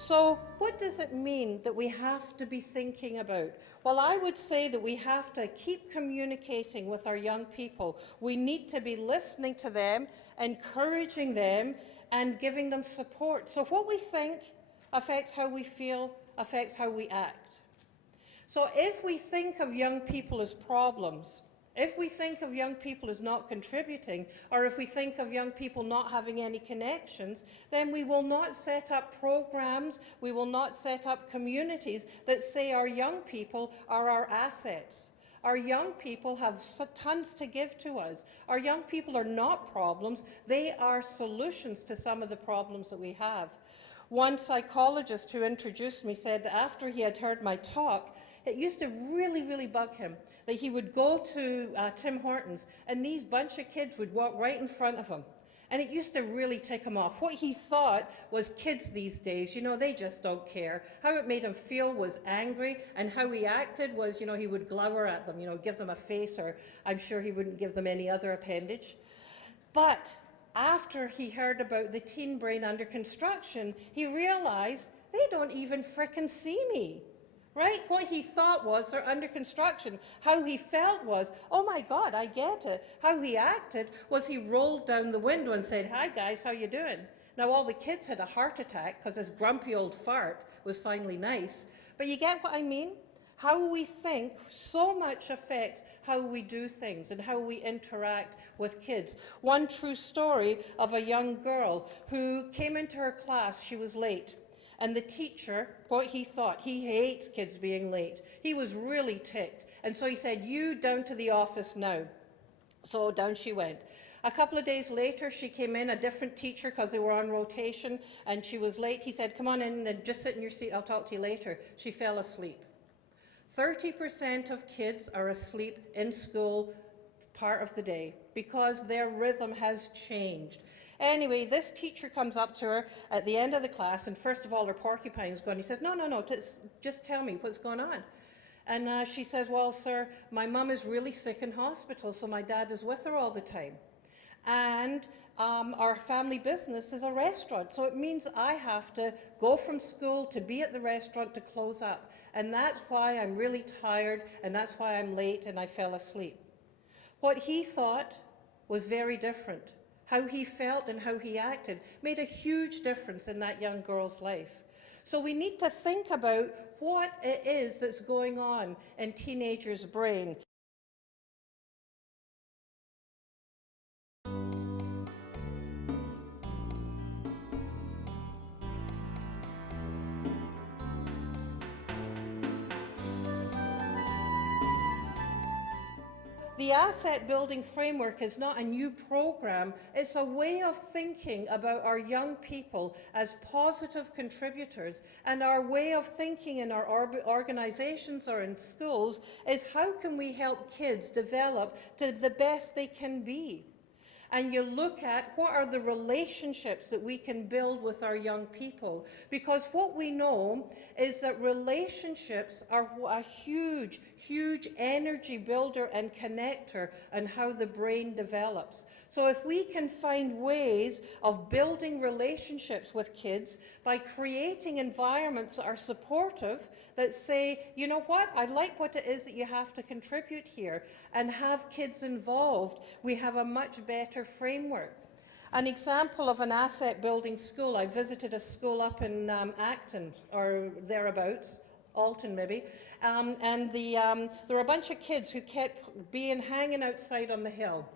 So what does it mean that we have to be thinking about? Well, I would say that we have to keep communicating with our young people. We need to be listening to them, encouraging them, and giving them support. So what we think affects how we feel, affects how we act. So if we think of young people as problems, if we think of young people as not contributing, or if we think of young people not having any connections, then we will not set up programs, we will not set up communities that say our young people are our assets. Our young people have tons to give to us. Our young people are not problems, they are solutions to some of the problems that we have. One psychologist who introduced me said that after he had heard my talk, it used to really bug him that he would go to Tim Hortons and these bunch of kids would walk right in front of him. And it used to really tick him off. What he thought was kids these days, they just don't care. How it made him feel was angry, and how he acted was, he would glower at them, give them a face, or I'm sure he wouldn't give them any other appendage. But after he heard about the teen brain under construction, he realized they don't even frickin' see me. Right? What he thought was they're under construction. How he felt was, oh my God, I get it. How he acted was he rolled down the window and said, hi guys, how you doing? Now all the kids had a heart attack because this grumpy old fart was finally nice. But you get what I mean? How we think so much affects how we do things and how we interact with kids. One true story of a young girl who came into her class, she was late. And the teacher, what he thought, he hates kids being late. He was really ticked. And so he said, you down to the office now. So down she went. A couple of days later, she came in, a different teacher, because they were on rotation, and she was late. He said, come on in and just sit in your seat, I'll talk to you later. She fell asleep. 30% of kids are asleep in school part of the day because their rhythm has changed. Anyway, this teacher comes up to her at the end of the class, and first of all, her porcupine's going. He says, no, just tell me what's going on. And she says, well, sir, my mum is really sick in hospital, so my dad is with her all the time. And our family business is a restaurant, so it means I have to go from school to be at the restaurant to close up. And that's why I'm really tired, and that's why I'm late and I fell asleep. What he thought was very different. How he felt and how he acted made a huge difference in that young girl's life. So we need to think about what it is that's going on in teenagers' brain. The Asset Building Framework is not a new program, it's a way of thinking about our young people as positive contributors, and our way of thinking in our organisations or in schools is how can we help kids develop to the best they can be. And you look at what are the relationships that we can build with our young people. Because what we know is that relationships are a huge energy builder and connector in how the brain develops. So if we can find ways of building relationships with kids by creating environments that are supportive, that say, you know what, I like what it is that you have to contribute here, and have kids involved, we have a much better framework. An example of an asset building school, I visited a school up in Acton or thereabouts, Alton maybe, and there were a bunch of kids who kept hanging outside on the hill.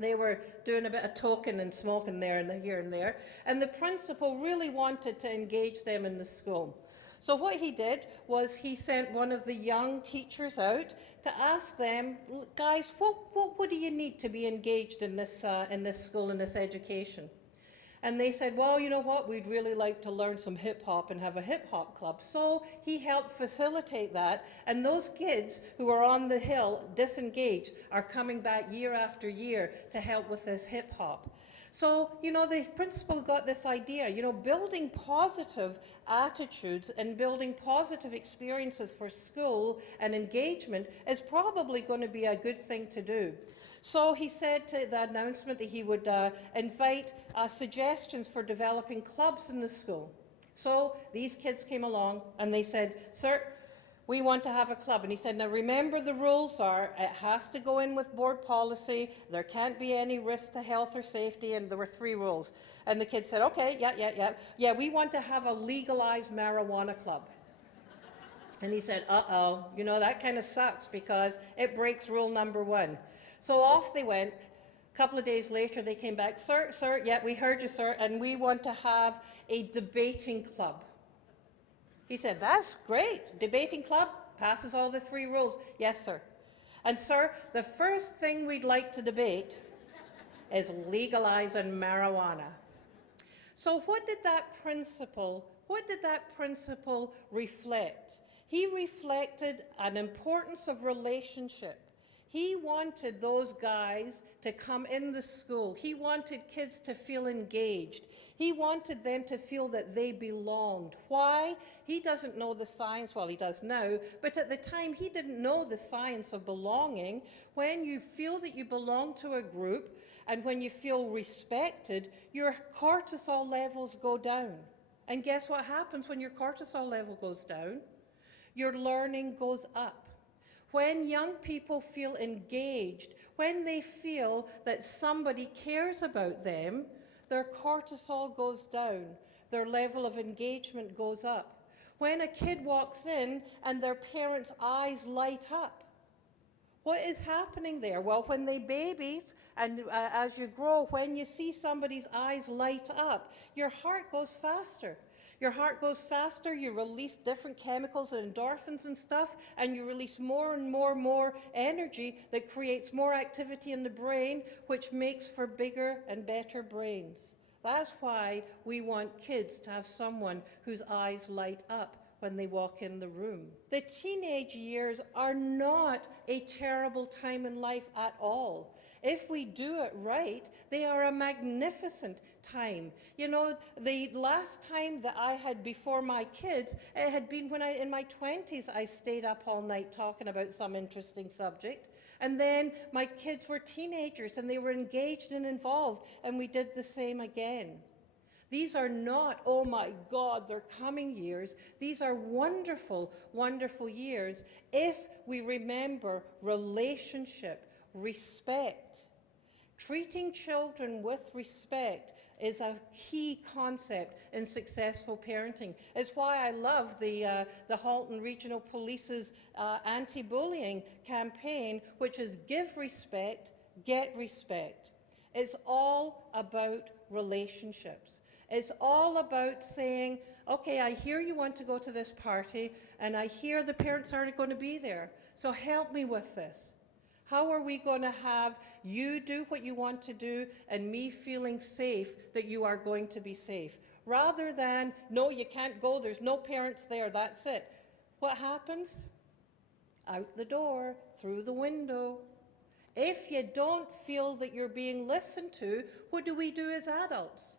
They were doing a bit of talking and smoking there and here and there, and the principal really wanted to engage them in the school. So what he did was he sent one of the young teachers out to ask them, guys, what do you need to be engaged in this school, in this education? And they said, well, you know what, we'd really like to learn some hip-hop and have a hip-hop club. So he helped facilitate that, and those kids who are on the hill, disengaged, are coming back year after year to help with this hip-hop. So, the principal got this idea, building positive attitudes and building positive experiences for school and engagement is probably going to be a good thing to do. So he said to the announcement that he would invite suggestions for developing clubs in the school. So these kids came along and they said, "Sir, we want to have a club." And he said, "Now remember, the rules are it has to go in with board policy. There can't be any risk to health or safety." And there were 3 rules. And the kids said, "Okay, yeah, we want to have a legalized marijuana club." And he said, "Uh-oh, you know, that kind of sucks because it breaks rule number 1. So off they went. A couple of days later, they came back, "Sir, yeah, we heard you, sir, and we want to have a debating club." He said, "That's great. Debating club passes all the 3 rules." "Yes, sir. And, sir, the first thing we'd like to debate is legalizing marijuana." So what did that principle reflect? He reflected an importance of relationship. He wanted those guys to come in the school. He wanted kids to feel engaged. He wanted them to feel that they belonged. Why? He doesn't know the science, well, he does now, but at the time he didn't know the science of belonging. When you feel that you belong to a group and when you feel respected, your cortisol levels go down. And guess what happens when your cortisol level goes down? Your learning goes up. When young people feel engaged, when they feel that somebody cares about them, their cortisol goes down, their level of engagement goes up. When a kid walks in and their parents' eyes light up, what is happening there? Well, when they babies and as you grow, when you see somebody's eyes light up, your heart goes faster. Your heart goes faster, you release different chemicals and endorphins and stuff, and you release more and more energy that creates more activity in the brain, which makes for bigger and better brains. That's why we want kids to have someone whose eyes light up when they walk in the room. The teenage years are not a terrible time in life at all. If we do it right, they are a magnificent time. You know, the last time that I had before my kids, it had been when in my 20s, I stayed up all night talking about some interesting subject. And then my kids were teenagers and they were engaged and involved, and we did the same again. These are not, oh my God, they're coming years. These are wonderful, wonderful years if we remember relationship, respect. Treating children with respect is a key concept in successful parenting. It's why I love the Halton Regional Police's anti-bullying campaign, which is give respect, get respect. It's all about relationships. It's all about saying, okay, I hear you want to go to this party, and I hear the parents aren't going to be there, so help me with this. How are we going to have you do what you want to do and me feeling safe that you are going to be safe? Rather than, no, you can't go, there's no parents there, that's it. What happens? Out the door, through the window. If you don't feel that you're being listened to, what do we do as adults?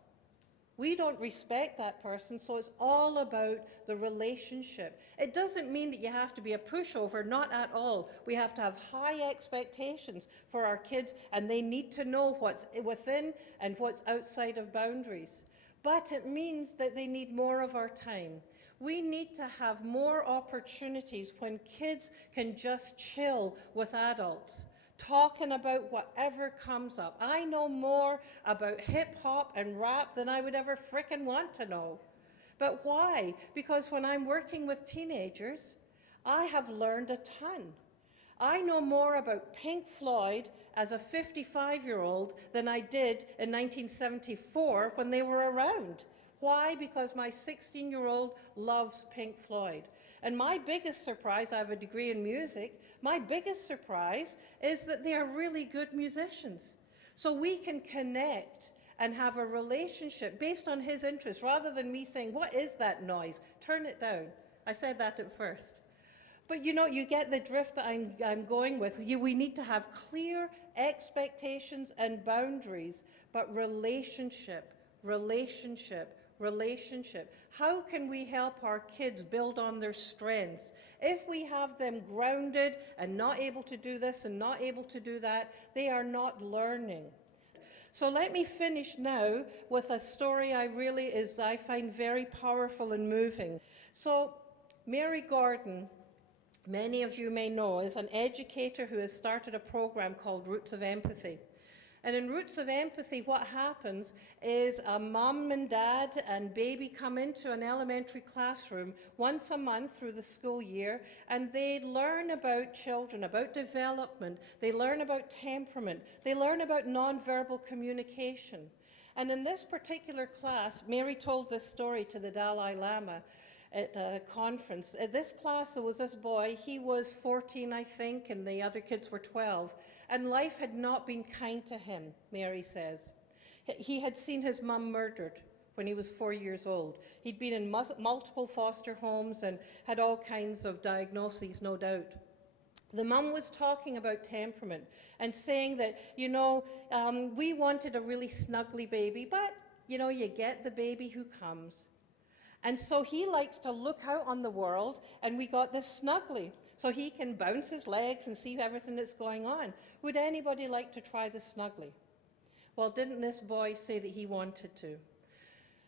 We don't respect that person, so it's all about the relationship. It doesn't mean that you have to be a pushover, not at all. We have to have high expectations for our kids, and they need to know what's within and what's outside of boundaries. But it means that they need more of our time. We need to have more opportunities when kids can just chill with adults, talking about whatever comes up. I know more about hip-hop and rap than I would ever frickin' want to know. But why? Because when I'm working with teenagers, I have learned a ton. I know more about Pink Floyd as a 55-year-old than I did in 1974 when they were around. Why? Because my 16-year-old loves Pink Floyd. And my biggest surprise, I have a degree in music, my biggest surprise is that they are really good musicians. So we can connect and have a relationship based on his interests, rather than me saying, what is that noise? Turn it down. I said that at first. But you know, you get the drift that I'm going with. We need to have clear expectations and boundaries, but relationship. How can we help our kids build on their strengths? If we have them grounded and not able to do this and not able to do that, they are not learning. So let me finish now with a story I find very powerful and moving. So Mary Gordon, many of you may know, is an educator who has started a program called Roots of Empathy. And in Roots of Empathy, what happens is a mum and dad and baby come into an elementary classroom once a month through the school year, and they learn about children, about development, they learn about temperament, they learn about nonverbal communication. And in this particular class, Mary told this story to the Dalai Lama at a conference. At this class, there was this boy, he was 14, I think, and the other kids were 12, and life had not been kind to him, Mary says. He had seen his mum murdered when he was 4 years old. He'd been in multiple foster homes and had all kinds of diagnoses, no doubt. The mum was talking about temperament and saying that, we wanted a really snuggly baby, but, you get the baby who comes. And so he likes to look out on the world, and we got this snuggly, so he can bounce his legs and see everything that's going on. Would anybody like to try the snuggly? Well, didn't this boy say that he wanted to?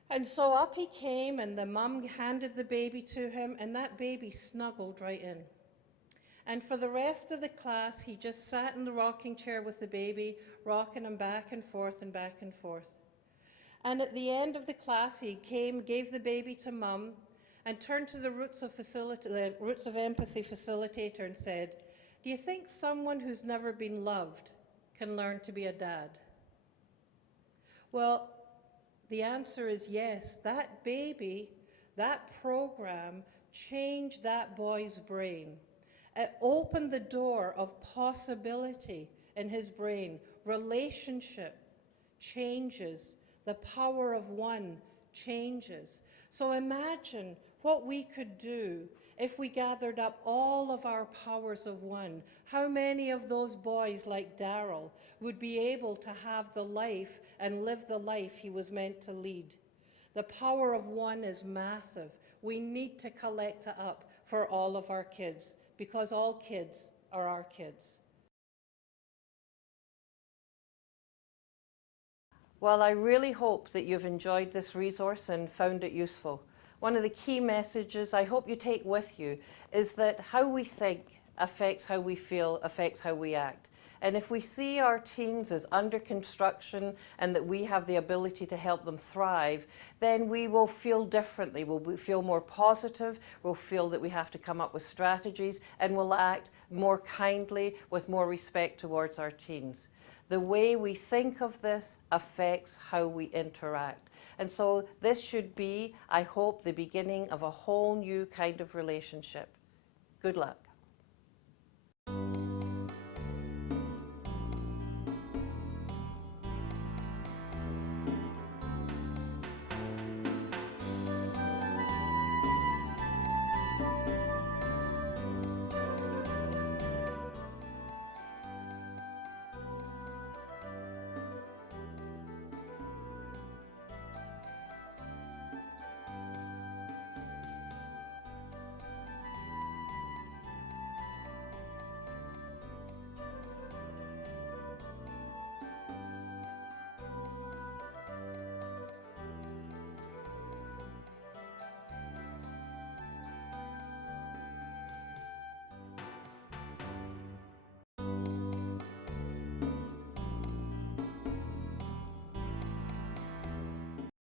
And so up he came, and the mum handed the baby to him, and that baby snuggled right in. And for the rest of the class, he just sat in the rocking chair with the baby, rocking him back and forth and back and forth. And at the end of the class, he came, gave the baby to mum, and turned to the Roots of Empathy facilitator and said, "Do you think someone who's never been loved can learn to be a dad?" Well, the answer is yes. That baby, that program, changed that boy's brain. It opened the door of possibility in his brain. Relationship changes. The power of one changes. So imagine what we could do if we gathered up all of our powers of one. How many of those boys like Daryl would be able to have the life and live the life he was meant to lead? The power of one is massive. We need to collect it up for all of our kids, because all kids are our kids. Well, I really hope that you've enjoyed this resource and found it useful. One of the key messages I hope you take with you is that how we think affects how we feel, affects how we act. And if we see our teens as under construction and that we have the ability to help them thrive, then we will feel differently. We'll feel more positive. We'll feel that we have to come up with strategies, and we'll act more kindly with more respect towards our teens. The way we think of this affects how we interact. And so this should be, I hope, the beginning of a whole new kind of relationship. Good luck.